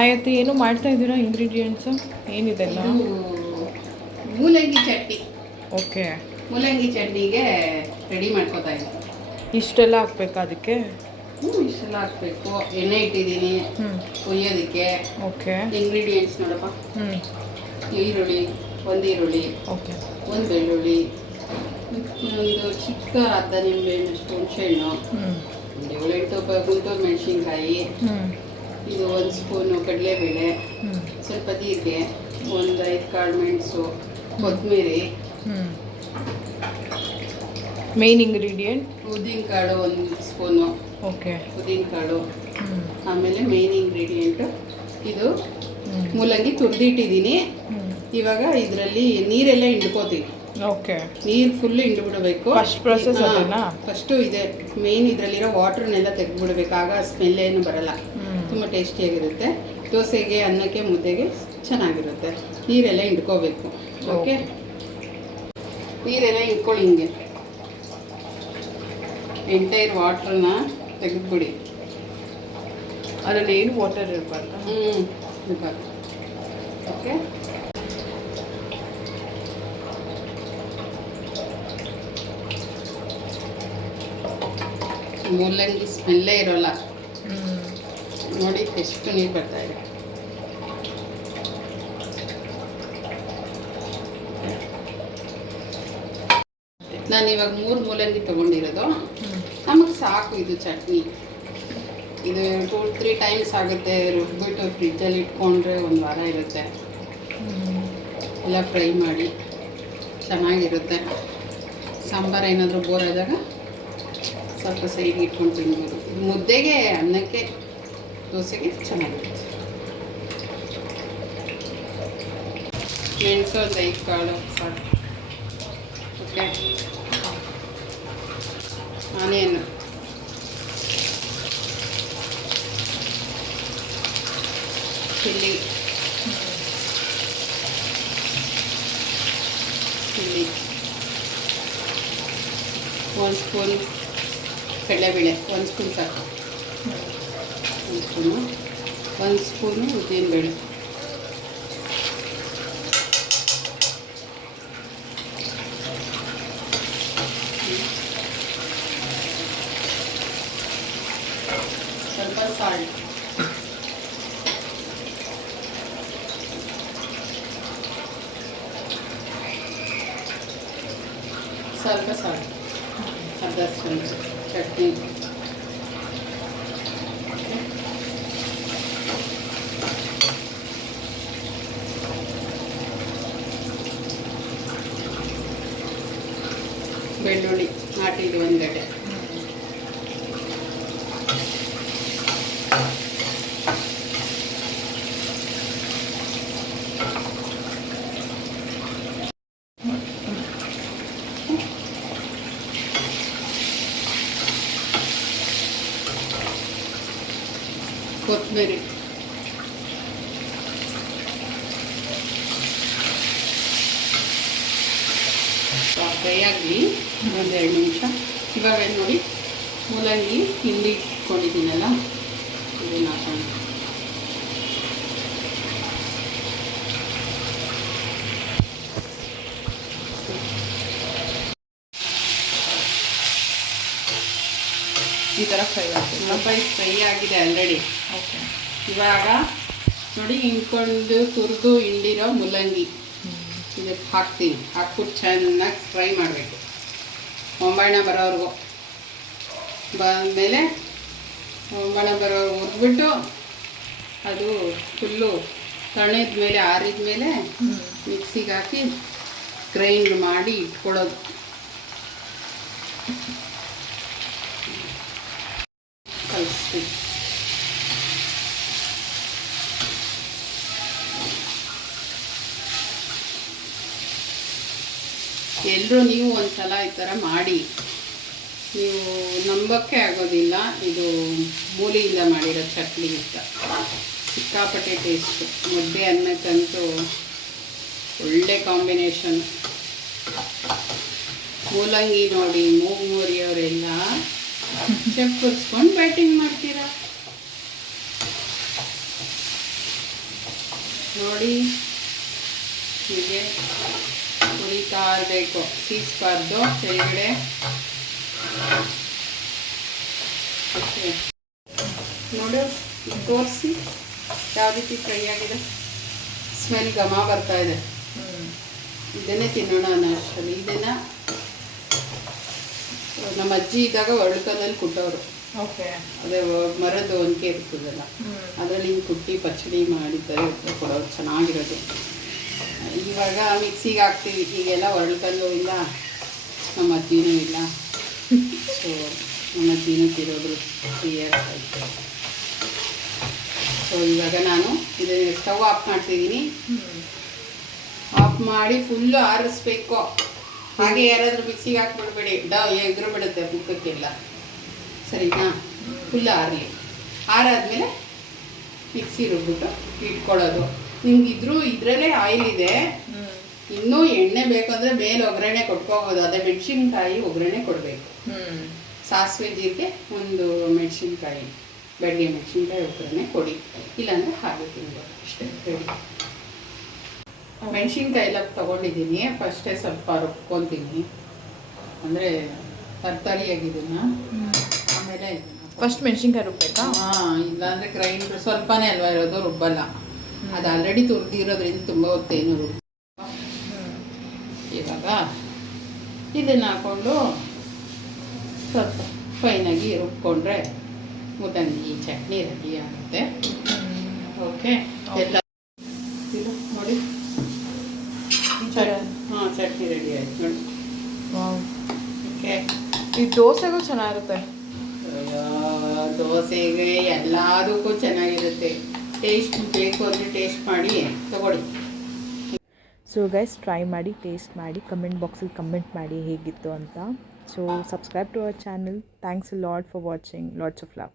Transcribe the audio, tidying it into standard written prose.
ಆಯ್ತು, ಏನು ಮಾಡ್ತಾ ಇದ್ದೀರಾ? ಇಂಗ್ರೀಡಿಯೆಂಟ್ಸು ಏನಿದೆಲ್ಲ? ಮೂಲಂಗಿ ಚಟ್ನಿ. ಓಕೆ, ಮೂಲಂಗಿ ಚಟ್ನಿಗೆ ರೆಡಿ ಮಾಡ್ಕೋತಾ ಇದ್ದೀನಿ. ಇಷ್ಟೆಲ್ಲ ಹಾಕ್ಬೇಕಾ ಅದಕ್ಕೆ? ಇಷ್ಟೆಲ್ಲ ಹಾಕಬೇಕು. ಎಣ್ಣೆ ಇಟ್ಟಿದ್ದೀನಿ ಹುರಿಯೋದಕ್ಕೆ. ಓಕೆ, ಇಂಗ್ರೀಡಿಯೆಂಟ್ಸ್ ನೋಡಪ್ಪ. ಈರುಳ್ಳಿ, ಒಂದು ಈರುಳ್ಳಿ, ಓಕೆ, ಒಂದು ಬೆಳ್ಳುಳ್ಳಿ, ಒಂದು ಚಿಕ್ಕ ಅರ್ಧ ನಿಂಬೆಹಣ್ಣಷ್ಟು ಹುಣಸೆಹಣ್ಣು, ಒಂದು 7-8 ಗುಂಟೂರು ಮೆಣಸಿನ್ಕಾಯಿ, ಇದು 1 ಸ್ಪೂನು ಕಡಲೆಬೇಳೆ, ಸ್ವಲ್ಪ ಜೀರಿಗೆ, ಒಂದು 5 ಕಾಳು ಮೆಣಸು, ಕೊತ್ತಂಬರಿ, ಮೇನ್ ಇಂಗ್ರೀಡಿಯೆಂಟ್ ಉದ್ದಿನಕಾಳು 1 ಸ್ಪೂನು. ಓಕೆ, ಉದ್ದಿನಕಾಳು. ಆಮೇಲೆ ಮೇನ್ ಇಂಗ್ರೀಡಿಯೆಂಟು ಇದು ಮೂಲಂಗಿ ತುರಿದಿಟ್ಟಿದ್ದೀನಿ. ಇವಾಗ ಇದರಲ್ಲಿ ನೀರೆಲ್ಲ ಹಿಂಡ್ಕೋತೀವಿ. ಓಕೆ, ನೀರು ಫುಲ್ ಹಿಂಡ್ಬಿಡಬೇಕು. ಫಸ್ಟ್ ಪ್ರೊಸೆಸ್ ಅದನ್ನ ಫಸ್ಟು ಇದೆ ಮೇನ್. ಇದರಲ್ಲಿರೋ ವಾಟ್ರನ್ನೆಲ್ಲ ತೆಗೆದುಬಿಡ್ಬೇಕು, ಆಗ ಸ್ಮೆಲ್ ಏನು ಬರಲ್ಲ. ತುಂಬ ಟೇಸ್ಟಿಯಾಗಿರುತ್ತೆ. ದೋಸೆಗೆ, ಅನ್ನಕ್ಕೆ, ಮುದ್ದೆಗೆ ಚೆನ್ನಾಗಿರುತ್ತೆ. ನೀರೆಲ್ಲ ಹಿಂಡ್ಕೋಬೇಕು. ಓಕೆ, ನೀರೆಲ್ಲ ಹಿಂಡ್ಕೊಳ್ಳಿ. ಹಿಂಗೆ ಎಂಟೈರ್ ವಾಟ್ರನ್ನ ತೆಗೆದುಬಿಡಿ. ಅದರಲ್ಲಿ ಏನು ವಾಟರ್ ಇರಬಾರ್ದು. ಇರಬಾರ್ದು. ಓಕೆ, ಮೂಲಂಗಿ ಸ್ಮೆಲ್ಲೇ ಇರೋಲ್ಲ. ನೋಡಿ ಎಷ್ಟು ನೀರು ಬರ್ತಾ ಇದೆ. ನಾನು ಇವಾಗ 3 ಮೂಲಂಗಿ ತೊಗೊಂಡಿರೋದು. ನಮಗೆ ಸಾಕು ಇದು ಚಟ್ನಿ. ಇದು 2-3 ಟೈಮ್ಸ್ ಆಗುತ್ತೆ. ರುಬ್ಬಿಟ್ಟು ಫ್ರಿಜ್ಜಲ್ಲಿ ಇಟ್ಕೊಂಡ್ರೆ 1 ವಾರ ಇರುತ್ತೆ. ಎಲ್ಲ ಫ್ರೈ ಮಾಡಿ ಚೆನ್ನಾಗಿರುತ್ತೆ. ಸಾಂಬಾರು ಏನಾದರೂ ಬೋರ್ ಆದಾಗ ಸ್ವಲ್ಪ ಸೈಡ್ಗೆ ಇಟ್ಕೊಂಡು ತಿನ್ಬೋದು. ಮುದ್ದೆಗೆ, ಅನ್ನಕ್ಕೆ, ದೋಸೆಗೆ ಚೆನ್ನಾಗಿರುತ್ತೆ. ಮೆಣಸು ಒಂದು 5 ಕಾಳು ಸಾಕು. ಓಕೆ, ಆನಿಯನ್, ಚಿಲ್ಲಿ, 1 ಸ್ಪೂನ್ ಕಡಲೆಬೇಳೆ, 1 ಸ್ಪೂನ್ ಸಾಕು. 1 ಸ್ಪೂನು ಉದ್ದಿನಬೇಳೆ, ಸ್ವಲ್ಪ ಸಾಲ್ಟ್, ಸ್ವಲ್ಪ ಸಾಲ್ಟ್, ಅರ್ಧ ಸ್ಪೂನ್ ಚಟ್ನಿ. ಬೆಳ್ಳುಳ್ಳಿ ನಾಟಿದ್ದು 1 ಗಡ್ಡೆ. ಕೊತ್ತಂಬರಿ, ಫ್ರೈ ಆಗಲಿ 1-2 ನಿಮಿಷ. ಇವಾಗ ನೋಡಿ ಮೂಲಂಗಿ ಹಿಂಡಿ ಇಟ್ಕೊಂಡಿದ್ದೀನಲ್ಲ, ಇದನ್ನು ಹಾಕೋಣ. ಈ ಥರ ಫ್ರೈ ಆಗ್ತದೆ. ಫ್ರೈ ಆಗಿದೆ ಆಲ್ರೆಡಿ. ಓಕೆ, ಇವಾಗ ನೋಡಿ ಹಿಂಡ್ಕೊಂಡು ತುರಿದು ಹಿಂಡಿರೋ ಮೂಲಂಗಿ ಇದಕ್ಕೆ ಹಾಕ್ತೀನಿ. ಹಾಕ್ಬಿಟ್ಟು ಚೆನ್ನಾಗಿ ಫ್ರೈ ಮಾಡಬೇಕು, ಹೊಂಬಾಣ ಬರೋವರೆಗೂ. ಬಂದಮೇಲೆ ಹೊಂಬಾಣ ಬರೋವರೆಗೂ ಹುರಿದ್ಬಿಟ್ಟು ಅದು ಫುಲ್ಲು ತಣಿದ ಮೇಲೆ, ಆರಿದ ಮೇಲೆ ಮಿಕ್ಸಿಗೆ ಹಾಕಿ ಗ್ರೈಂಡ್ ಮಾಡಿ ಇಟ್ಕೊಳ್ಳೋದು. ಕಲಿಸ್ತೀವಿ. ಎಲ್ಲರೂ ನೀವು ಒಂದ್ಸಲ ಈ ಥರ ಮಾಡಿ. ನೀವು ನಂಬಕ್ಕೆ ಆಗೋದಿಲ್ಲ, ಇದು ಮೂಲಿಯಿಂದ ಮಾಡಿರೋ ಚಟ್ನಿ ಅಂತ. ಸಿಕ್ಕಾಪಟ್ಟೆ ಟೇಸ್ಟು. ಮುದ್ದೆ ಅನ್ನಕ್ಕಂತೂ ಒಳ್ಳೆ ಕಾಂಬಿನೇಷನ್. ಮೂಲಂಗಿ ನೋಡಿ ಮೂಗು ಮುರಿಯೋರೆಲ್ಲ ಚಪ್ಪರ್ಸ್ಕೊಂಡು ಬ್ಯಾಟಿಂಗ್ ಮಾಡ್ತೀರಾ. ನೋಡಿ ಹೀಗೆ ಹುರಿತಾ ಇರಬೇಕು, ಸೀಸ್ಬಾರ್ದು ಕೆಳಗಡೆ. ಓಕೆ, ನೋಡು ತೋರಿಸಿ ಯಾವ ರೀತಿ ಫ್ರೈ ಆಗಿದೆ. ಸ್ಮೆಲ್ ಘಮ ಬರ್ತಾ ಇದೆ. ಇದನ್ನೇ ತಿನ್ನೋಣ ಅನ್ನೋ ಅಷ್ಟರಲ್ಲಿ ಇದನ್ನು ನಮ್ಮ ಅಜ್ಜಿ ಇದ್ದಾಗ ಒರಳುಕಲ್ಲಲ್ಲಿ ಕುಟ್ಟೋರು. ಓಕೆ, ಅದೇ ಮರದ ಒನಕೆ ಇರ್ತದಲ್ಲ, ಅದರಲ್ಲಿ ಹಿಂಗೆ ಕುಟ್ಟಿ ಪಚ್ಚಡಿ ಮಾಡಿದ್ದಾರೆ ಕೊಡೋರು, ಚೆನ್ನಾಗಿರೋದು. ಇವಾಗ ಮಿಕ್ಸಿಗೆ ಹಾಕ್ತೀವಿ, ಈಗೆಲ್ಲ ಒರಳುಕಲ್ಲು ಇಲ್ಲ, ನಮ್ಮ ಅಜ್ಜಿನೂ ಇಲ್ಲ. ಸೊ ನಮ್ಮ ಅಜ್ಜಿನೂ ತಿರೋದ್ರು 3 years ಆಯಿತು. ಸೊ ಇವಾಗ ನಾನು ಇದನ್ನು ಸ್ಟವ್ ಆಫ್ ಮಾಡ್ತಿದ್ದೀನಿ. ಆಫ್ ಮಾಡಿ ಫುಲ್ಲು ಆರಿಸ್ಬೇಕು. ಹಾಗೆ ಯಾರಾದರೂ ಮಿಕ್ಸಿಗೆ ಹಾಕ್ಬಿಡ್ಬೇಡಿ, ಎಗ್ರು ಬಿಡುತ್ತೆ ಮುಖಕ್ಕೆಲ್ಲ, ಸರಿನಾ? ಫುಲ್ ಆರಲಿ. ಆರಾದ್ಮೇಲೆ ಮಿಕ್ಸಿ ರುಬ್ಬಿಟ್ಟು ಇಟ್ಕೊಳ್ಳೋದು. ನಿಮ್ಗಿದ್ರೂ ಇದರಲ್ಲೇ ಆಯಿಲ್ ಇದೆ, ಇನ್ನೂ ಎಣ್ಣೆ ಬೇಕಂದರೆ ಮೇಲೆ ಒಗ್ಗರಣೆ ಕೊಟ್ಕೋಬೋದು. ಅದೇ ಮೆಣಸಿನ್ಕಾಯಿ ಒಗ್ಗರಣೆ ಕೊಡಬೇಕು. ಸಾಸಿವೆ ಜೀರಿಗೆ, ಒಂದು ಮೆಣಸಿನ್ಕಾಯಿ, ಬೆಳಗ್ಗೆ ಮೆಣಸಿನ್ಕಾಯಿ ಒಗ್ಗರಣೆ ಕೊಡಿ, ಇಲ್ಲಾಂದರೆ ಹಾಗೆ ತಿನ್ಬೋದು ಅಷ್ಟೇ, ರೆಡಿ. ಮೆಣಸಿನ್ಕಾಯಿ ಎಲ್ಲ ತೊಗೊಂಡಿದ್ದೀನಿ, ಫಸ್ಟೇ ಸ್ವಲ್ಪ ರುಬ್ಕೊತೀನಿ, ಅಂದರೆ ತರಕಾರಿಯಾಗಿದ್ದನ್ನು. ಆಮೇಲೆ ಫಸ್ಟ್ ಮೆಣಸಿನ್ಕಾಯಿ ರುಬ್ಬೇಕಾ? ಇಲ್ಲಾಂದರೆ ಗ್ರೈಂಡ್ರ್ ಸ್ವಲ್ಪನೇ ಅಲ್ವಾ ಇರೋದು, ರುಬ್ಬಲ್ಲ. ಅದು ಆಲ್ರೆಡಿ ತುರಿದಿರೋದ್ರಿಂದ ತುಂಬ ಹೊತ್ತೇನು ರುಬ್ಬ. ಇವಾಗ ಇದನ್ನು ಹಾಕ್ಕೊಂಡು ಸ್ವಲ್ಪ ಫೈನಾಗಿ ರುಬ್ಕೊಂಡ್ರೆ ಮುದಂಗಿ ಚಟ್ನಿ ರೆಡಿ ಆಗುತ್ತೆ. ಓಕೆ, ಎಲ್ಲ ನೋಡಿ ಚಟ್ನಿ ರೆಡಿ ಆಯ್ತು ನೋಡಿ. ಓಕೆ, ಈ ದೋಸೆಗೂ ಚೆನ್ನಾಗಿರುತ್ತೆ. ದೋಸೆಗೆ ಎಲ್ಲದಕ್ಕೂ ಚೆನ್ನಾಗಿರುತ್ತೆ. ಟೇಸ್ಟ್ ಬೇಕು ಅಂದರೆ ಟೇಸ್ಟ್ ಮಾಡಿ ತಗೊಳ್ಳಿ. ಸೊ ಗೈಸ್, ಟ್ರೈ ಮಾಡಿ, ಟೇಸ್ಟ್ ಮಾಡಿ, ಕಮೆಂಟ್ ಬಾಕ್ಸಲ್ಲಿ ಕಮೆಂಟ್ ಮಾಡಿ ಹೇಗಿತ್ತು ಅಂತ. So subscribe to our channel. Thanks a lot for watching. Lots of love.